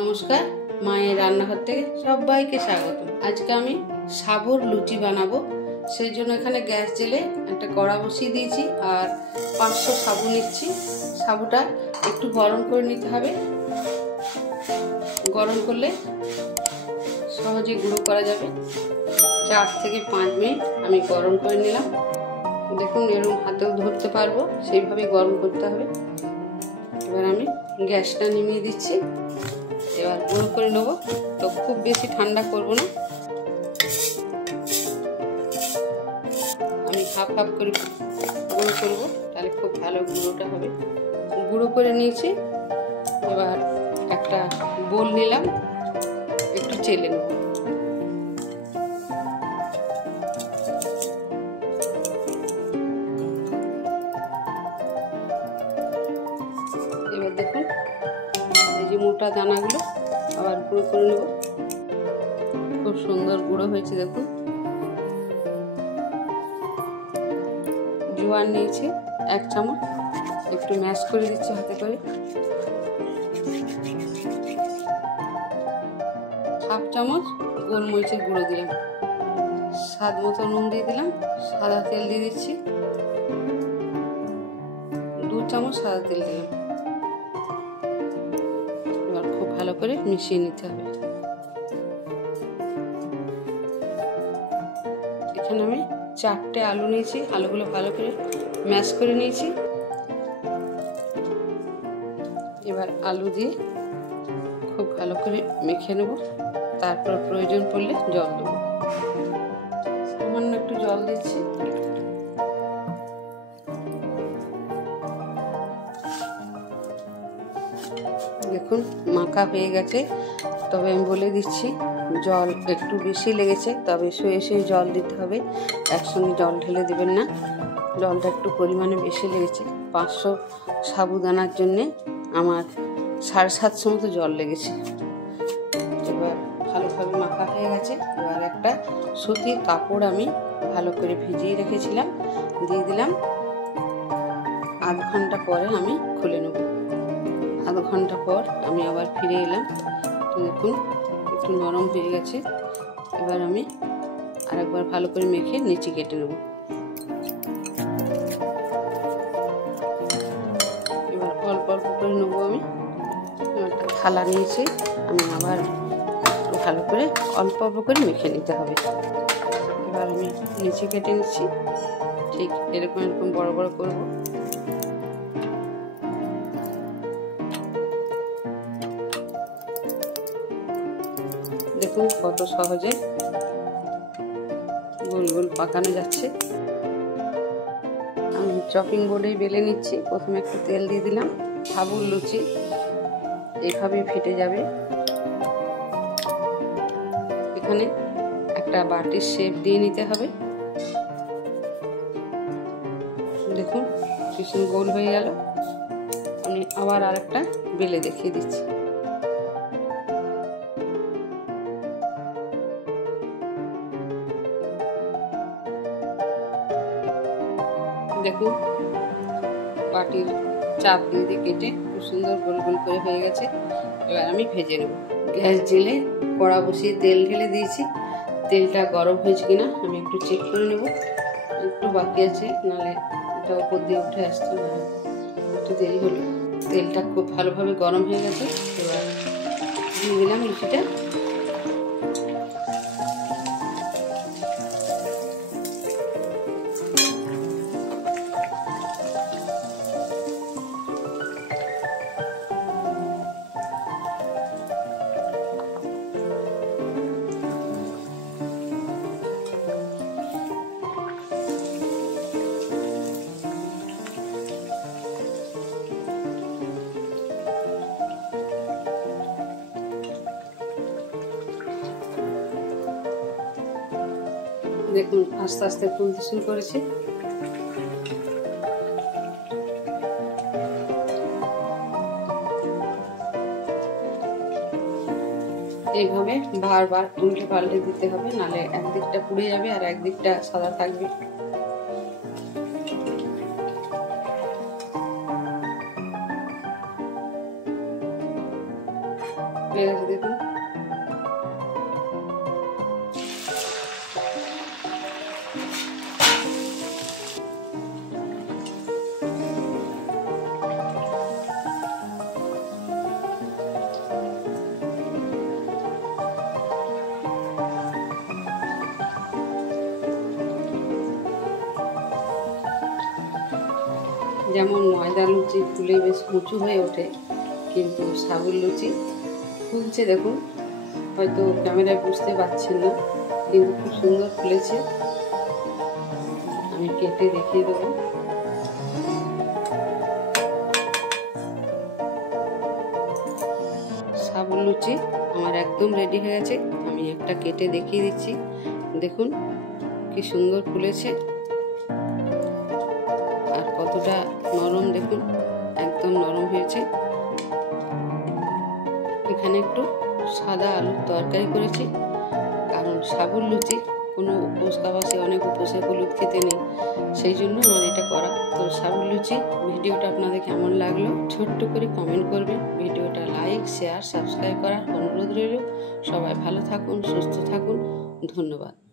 নমস্কার, মায়ের রান্নাঘর থেকে সবাইকে স্বাগত। আজকে আমি সাবুর লুচি বানাবো। সেই জন্য এখানে গ্যাস জেলে একটা কড়া বসিয়ে দিয়েছি আর 500 সাবু নিচ্ছি। সাবুটা একটু গরম করে নিতে হবে। গরম করলে সহজে গুঁড়ো করা যাবে। 4 থেকে 5 মিনিট আমি গরম করে নিলাম। দেখুন এরকম হাতেও ধরতে পারবো, সেইভাবে গরম করতে হবে। এবার আমি গ্যাসটা নিভিয়ে দিচ্ছি। এবার গুঁড়ো করে নেবো। তো খুব বেশি ঠান্ডা করব না, আমি হাফ হাফ করে গুঁড়ো করবো, তাহলে খুব ভালো গুঁড়োটা হবে। গুঁড়ো করে নিয়েছি। এবার একটা বোল নিলাম, একটু চেলে নেব। এবার দেখুন এই যে মোটা দানাগুলো আবার গুঁড়ো করে নেব। খুব সুন্দর গুঁড়ো হয়েছে দেখুন। জোয়ান নিয়েছি 1 চামচ, একটু ম্যাশ করে দিচ্ছি হাতে করে। হাফ চামচ গোলমরিচের গুঁড়ো দিলাম। স্বাদ মতো নুন দিয়ে দিলাম। সাদা তেল দিয়ে দিচ্ছি, 2 চামচ সাদা তেল দিলাম। এবার খুব ভালো করে মিশিয়ে নিতে হবে। এখানে আমি 4টে আলু নিয়েছি, আলুগুলো ভালো করে ম্যাশ করে নিয়েছি। এবার আলু দিয়ে খুব ভালো করে মেখে নেব। তারপর প্রয়োজন পড়লে জল দেবো। সামান্য একটু জল দিচ্ছি। দেখুন মাখা হয়ে গেছে। তবে আমি বলে দিচ্ছি, জল একটু বেশি লেগেছে, তবে শুয়ে শুয়ে জল দিতে হবে, একসঙ্গে জল ঢেলে দেবেন না। জলটা একটু পরিমাণে বেশি লেগেছে। 500 সাবুদানার জন্যে আমার 750 মতো জল লেগেছে। এবার ভালোভাবে মাখা হয়ে গেছে। এবার একটা সুতির কাপড় আমি ভালো করে ভিজিয়ে রেখেছিলাম, দিয়ে দিলাম। আধ ঘন্টা পরে আমি খুলে নেব। আধ ঘন্টা পর আমি আবার ফিরে এলাম। তো দেখুন একটু নরম হয়ে গেছে। এবার আমি আরেকবার ভালো করে মেখে নিচে কেটে নেব। এবার অল্প অল্প করে নেবো আমি। একটা থালা নিয়েছি, আমি আবার ভালো করে অল্প অল্প করে মেখে নিতে হবে। এবার আমি নিচে কেটে নিচ্ছি। ঠিক এরকম এরকম বড় বড় করব। দেখুন কত সহজে গোল গোল পাকানো যাচ্ছে। আমি চপিং বোর্ডেই বেলে নিচ্ছি। প্রথমে একটু তেল দিয়ে দিলাম। সাবুর লুচি এইভাবে ফেটে যাবে। এখানে একটা বাটির শেপ দিয়ে নিতে হবে। দেখুন ভীষণ গোল হয়ে গেল। আমি আবার আরেকটা বেলে দেখিয়ে দিচ্ছি। দেখুন বাটির চাপ দিয়ে দিয়ে কেটে খুব সুন্দর গোল গোল করে হয়ে গেছে। এবার আমি ভেজে নেব। গ্যাস জেলে কড়া বসিয়ে তেল ঢেলে দিয়েছি। তেলটা গরম হয়েছে কিনা আমি একটু চেক করে নেব। একটু বাকি আছে, নাহলে এটা উপর দিয়ে উঠে আসছে, নাহলে একটু দেরি হলো। তেলটা খুব ভালোভাবে গরম হয়ে গেছে। এবার দিয়ে দিলাম লুচিটা। দেখুন আস্তে আস্তে ফুলতে শুরু করেছে। এইভাবে বারবার উল্টে পাল্টে দিতে হবে, নাহলে একদিকটা পুড়ে যাবে আর একদিকটা সাদা থাকবে। ফুটে গেছে দেখুন। যেমন ময়দা লুচি ফুলে বেশ উঁচু হয়ে ওঠে, কিন্তু সাবুর লুচি ফুলছে দেখুন, হয়তো ক্যামেরায় বুঝতে পারছেন না, কিন্তু খুব সুন্দর ফুলেছে। আমি কেটে দেখিয়ে দেবো। সাবুর লুচি আমার একদম রেডি হয়ে গেছে। আমি একটা কেটে দেখিয়ে দিচ্ছি, দেখুন কি সুন্দর ফুলেছে আর কতটা নরম, দেখুন একদম নরম হয়েছে। এখানে একটু সাদা আলুর তরকারি করেছি, কারণ সাবুর লুচি কোনো উপোস কাবাসে অনেক উপোসে হলুদ খেতে নেই, সেই জন্য আমার এটা করা। তো সাবুর লুচি ভিডিওটা আপনাদের কেমন লাগলো ছোট্ট করে কমেন্ট করবেন। ভিডিওটা লাইক, শেয়ার, সাবস্ক্রাইব করার অনুরোধ রইল। সবাই ভালো থাকুন, সুস্থ থাকুন, ধন্যবাদ।